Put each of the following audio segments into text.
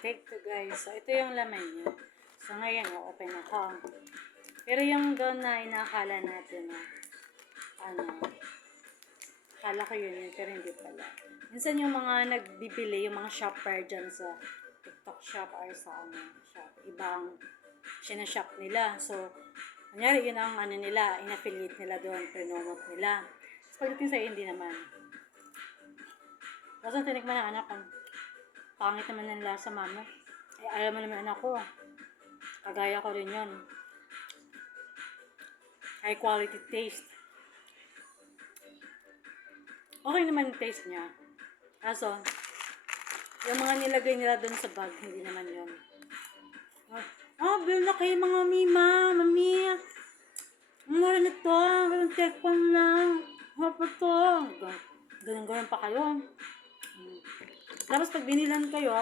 Take two guys. So, ito yung laman niya. So, ngayon, open ako. Pero yung doon na inakala natin na, akala ko yun, pero hindi pala. Minsan yung mga nagbibili, yung mga shopper dyan sa TikTok shop or sa shop, ibang sinashop nila. So, kunyari yun ang nila, in-affiliate nila doon, promote nila. So, pagdating sa'yo, hindi naman. Kasi tinikman ng anak ko, pangit naman ng lasa, mama. Alam mo naman anak ko, kagaya ko rin yun. High quality taste. Okay naman yung taste niya. Kaso, yung mga nilagay nila doon sa bag, hindi naman yun. Bill na kayo mga mami. Mura na to, walang tekpang lang. Hapa to. Ganun pa kayo. Tapos pag binilan kayo,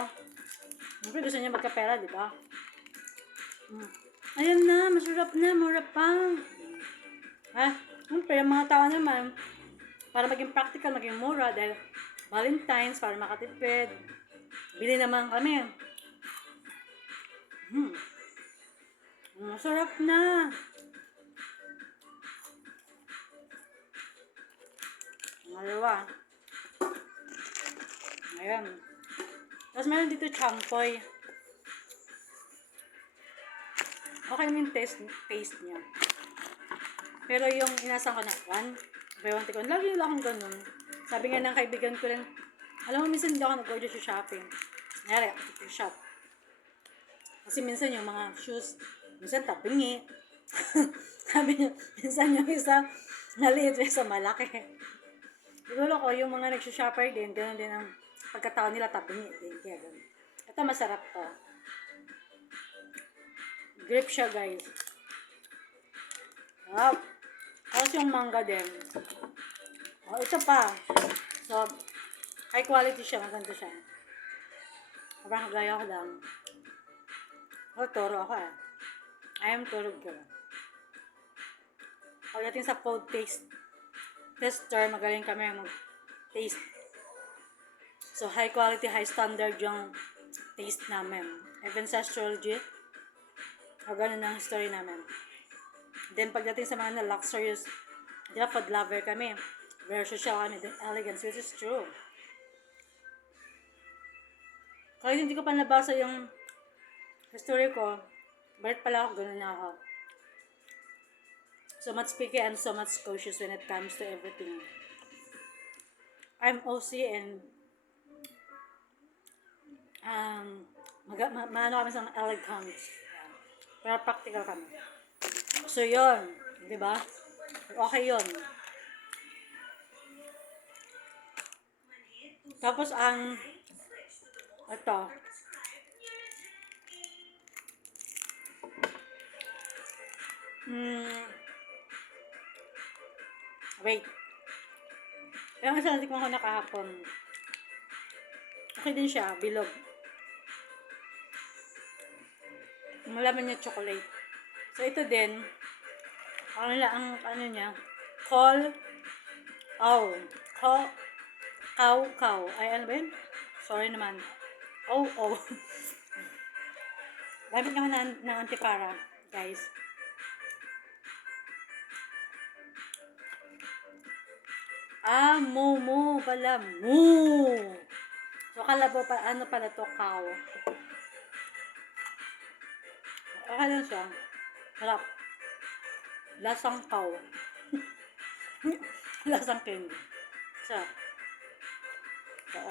siyempre gusto niya magkapera, di ba? Ayan na, masarap na, mura pa. Siyempre, yung mga tao naman, para maging practical, maging mura, dahil Valentine's, para makatipid, bili naman kami. Masarap na. Malawa. Ayan. Tapos meron dito champoy. Okay naman yung taste niya. Pero yung inasan ko na, buy 1 take 1. Lagi nila akong ganun. Sabi nga ng kaibigan ko rin, alam mo, minsan hindi ako nag-order sa shopping. Nari, ako shop. Kasi minsan yung mga shoes, minsan tapingi. Sabi niya, minsan yung isa, maliit yung isa malaki. Siguro ko, yung mga nag-shopper din, gano'n din ang pagkatao nila tapingi din. Kaya gano'n. Ito masarap to. Grape siya, guys. Wow. Tapos yung mangga din. Ito pa. So, high quality siya. Maganda siya. Parang kagaya ko lang. Toro ako eh. I am Toro girl. Pagdating sa food taste tester, magaling kami mag-taste. So, high quality, high standard yung taste namin. Even sa astrology, ganun ang story namin. Then, pagdating sa mga luxurious, food lover kami. Very social kami, then elegance, which is true. Kahit hindi ko pa nabasa yung history ko, bakit pala ako ganun na ako? So much picky and so much cautious when it comes to everything. I'm OC and maano kami sa elegance. Pero practical kami. So yun, di ba? Okay yun. Tapos ito. Wait. Pero kasi natikman ko na kahapon. Okay din siya, bilog. Malaman niya chocolate. So ito din, ang niya, cow. Ay, ano ba yun? Sorry naman. Gamit naman ng antipara, guys. Moo pala. Moo! So, kalabo pa, ano pala to, cow. Okay lang siya. Harap. Lasang cow. Lasang candy. So,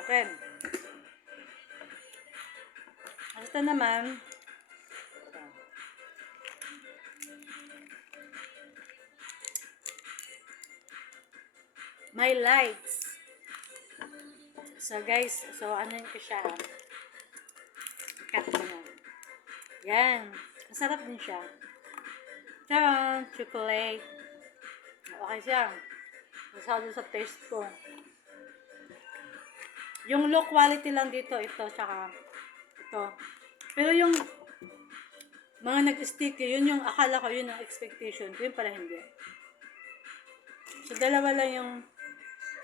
okay. Ito naman, my lights. So guys, ano yun ko siya? Cut ko na. Yan. Masarap din siya. Tcharan! Chocolate. Okay siya. Masado sa taste ko. Yung low quality lang dito, ito, tsaka ito. Pero yung mga nag-stick, yun yung akala ko, yun ang expectation ko. Yun pala hindi. So, dalawa lang yung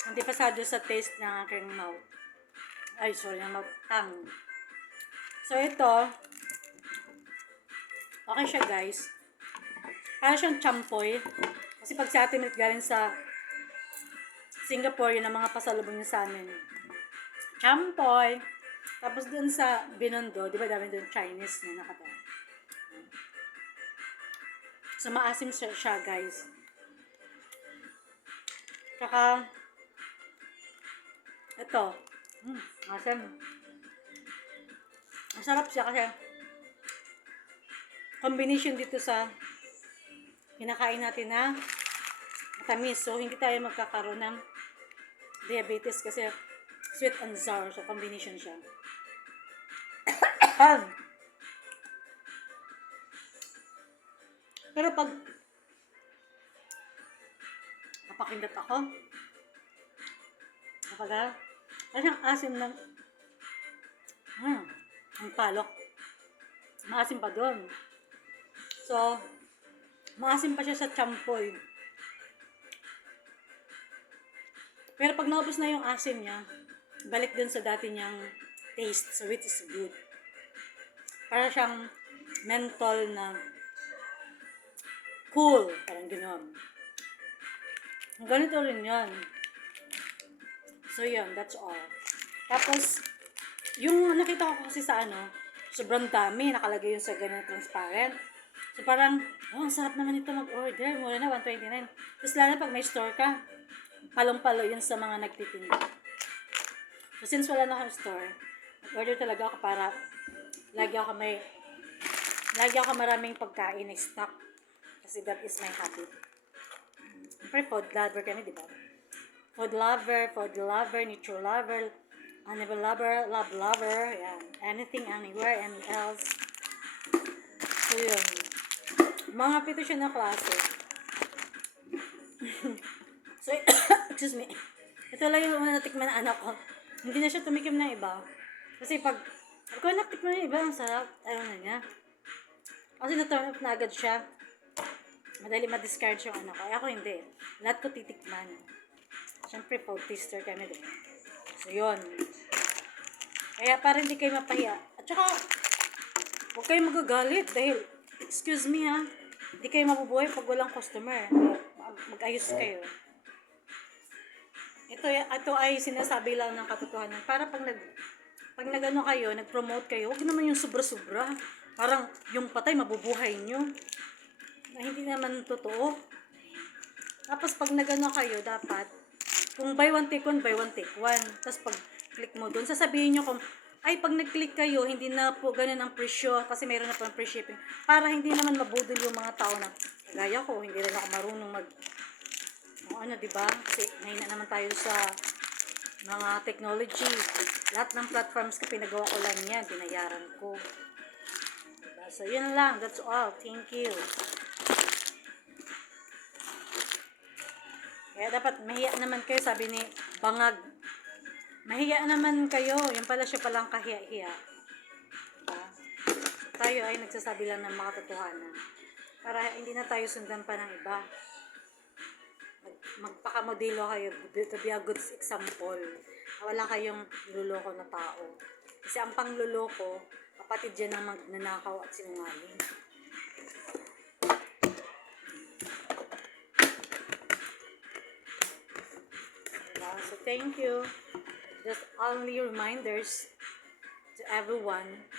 hindi pasado sa taste ng aking mouth. Ay, sorry, ng mouth tongue. So, ito, okay siya, guys. Para siyang champoy. Kasi pag sa atin galing sa Singapore, yun ang mga pasalubong niya sa amin. Champoy. Tapos dun sa Binondo, di ba dami dun Chinese na nakataya. So, maasim siya, guys. Tsaka, ito. Asim. Masarap siya kasi combination dito sa kinakain natin na matamis. So, hindi tayo magkakaroon ng diabetes kasi sweet and sour. So, combination siya. Pero pag napakindot ako, kapag parang asim ng ang palok. Maasim pa doon. So, maasim pa siya sa champoy. Pero pag naubos na yung asim niya, balik dun sa dati niyang taste. So, which is good. Para siyang menthol na cool. Parang gano'n. Ganito rin yan. So, yun. That's all. Tapos, yung nakita ko kasi sa sobrang dami. Nakalagay yun sa ganyan transparent. So, parang, ang sarap naman ito mag-order. Mura na, $129. Tapos, lalo pag may store ka, palong-palo yun sa mga nagtitinda. So, since wala na akong store, order talaga ako para lagi ako maraming pagkain na stock. Kasi that is my habit. Siyempre, food lover kami, di ba? Food lover, nature lover, animal lover, love lover, yan. Anything, anywhere, any else. So, yun. Mga pito siya na klase. So, excuse me. Ito lang yung una natikman na anak ko. Hindi na siya tumikim ng iba. Kasi pag ako natikman ng iba, ang sarap. Ayaw na niya. Kasi na-turn off na agad siya. Madali ma-discard yung anak ko. Ako hindi. Lahat ko titikman. Siyempre, food taster kami, diba? So, yun. Kaya para hindi kayo mapahiya. At saka, huwag kayo magagalit dahil, excuse me ha, hindi kayo mabubuhay pag walang customer. Mag-ayos kayo. Ito ay sinasabi lang ng katotohanan. Para pag nag-ano kayo, nag-promote kayo, huwag naman yung sobra-sobra. Parang yung patay, mabubuhay nyo. Na hindi naman totoo. Tapos pag nag-ano kayo, dapat, kung buy one take one, buy one take one. Tapos pag click mo doon, sasabihin nyo kung, ay pag nag-click kayo, hindi na po ganun ang presyo kasi mayroon na po free shipping. Para hindi naman mabudol yung mga tao na, gaya ko, hindi rin ako marunong diba? Kasi mahina naman tayo sa mga technology. Lahat ng platforms ko, pinagawa ko lang yan, binayaran ko. Diba? So, yun lang. That's all. Thank you. Kaya dapat mahiya naman kayo, sabi ni Bangag. Mahiya naman kayo. Yung pala siya palang kahiya-hiya. Diba? Tayo ay nagsasabi lang ng mga katotohanan. Para hindi na tayo sundan pa ng iba. Magpakamodelo kayo to be a good example. Wala kayong niloloko na tao. Kasi ang pangloloko, kapatid yan ng magnanakaw at sinungaling. So thank you. Just only reminders to everyone.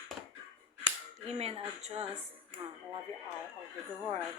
Amen. I trust. I love you all over the world.